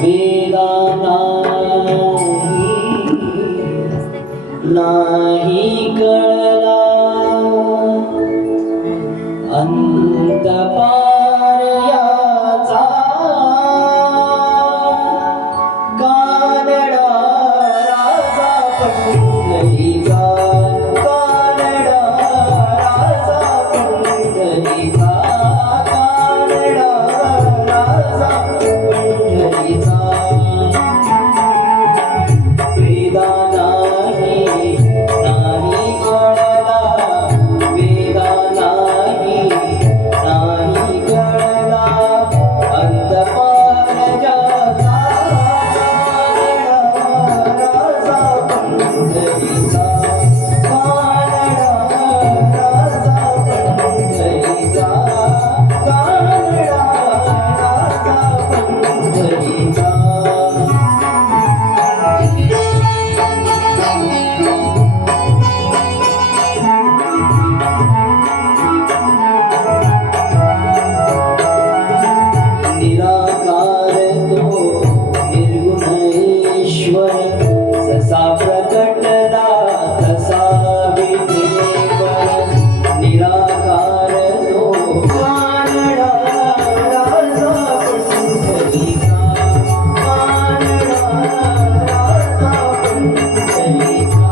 वेदना नाही कळला अंत पार याचा कानडा राजा पंढरीचा कानडा राजा पंढरीचा कानडा राजा पंढरीचा वेदा नाही कळला वेदा नाही कळला अंत पार जाता राजा पंढरीचा कानडा राजा पंढरीचा कानडा राजा पंढरीचा निराकार तो निर्गुण ईश्वर जसा प्रकटला तसा विठेवर निराकार तो कानडा राजा पंढरीचा कानडा राजा पंढरीचा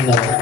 No.